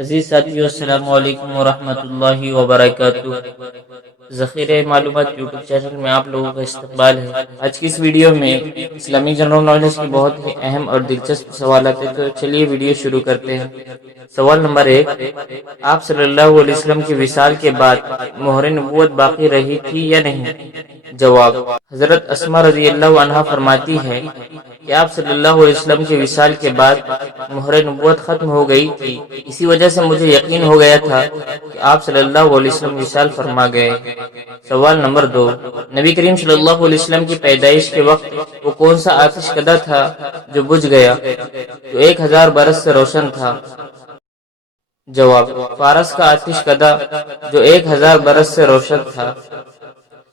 عزیز ساتھیو، السلام علیکم ورحمۃ اللہ وبرکاتہ۔ ذخیرہ معلومات یوٹیوب چینل میں آپ لوگوں کا استقبال ہے۔ آج کی اس ویڈیو میں اسلامی جنرل نالج کی بہت ہی اہم اور دلچسپ سوالات ہیں، تو چلیے ویڈیو شروع کرتے ہیں۔ سوال نمبر 1، آپ صلی اللہ علیہ وسلم کی وصال کے بعد مہر نبوت باقی رہی تھی یا نہیں؟ جواب، حضرت اسماء رضی اللہ عنہا فرماتی ہے کہ آپ صلی اللہ علیہ وسلم کے وصال کے بعد مہر نبوت ختم ہو گئی تھی، اسی وجہ سے مجھے یقین ہو گیا تھا کہ آپ صلی اللہ علیہ وسلم وصال فرما گئے۔ سوال نمبر 2، نبی کریم صلی اللہ علیہ وسلم کی پیدائش کے وقت وہ کون سا آتش کدہ تھا جو بجھ گیا، جو 1000 برس سے روشن تھا؟ جواب، فارس کا آتش کدہ جو 1000 برس سے روشن تھا۔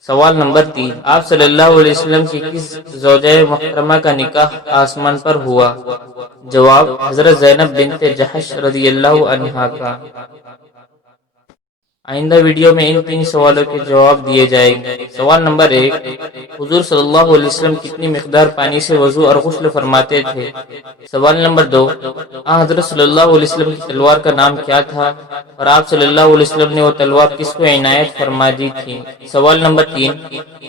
سوال نمبر 3، آپ صلی اللہ علیہ وسلم کی کس زوجہ محترمہ کا نکاح آسمان پر ہوا؟ جواب، حضرت زینب بنت جحش رضی اللہ عنہا کا۔ آئندہ ویڈیو میں ان 3 سوالوں کے جواب دیے جائیں گے۔ سوال نمبر 1، حضور صلی اللہ علیہ وسلم کتنی مقدار پانی سے وضو اور غسل فرماتے تھے؟ سوال نمبر 2، حضرت صلی اللہ علیہ وسلم کی تلوار کا نام کیا تھا اور آپ صلی اللہ علیہ وسلم نے وہ تلوار کس کو عنایت فرما دی تھی؟ سوال نمبر 3،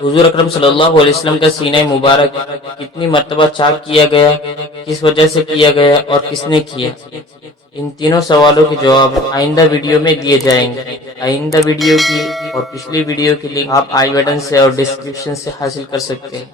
حضور اکرم صلی اللہ علیہ وسلم کا سینہ مبارک کتنی مرتبہ چاک کیا گیا، کس وجہ سے کیا گیا اور کس نے کیا؟ ان تینوں سوالوں کے جواب آئندہ ویڈیو میں دیے جائیں گے۔ آئندہ ویڈیو کی اور پچھلی ویڈیو کی لنک آپ آئی بٹن سے اور ڈسکرپشن سے حاصل کر سکتے ہیں۔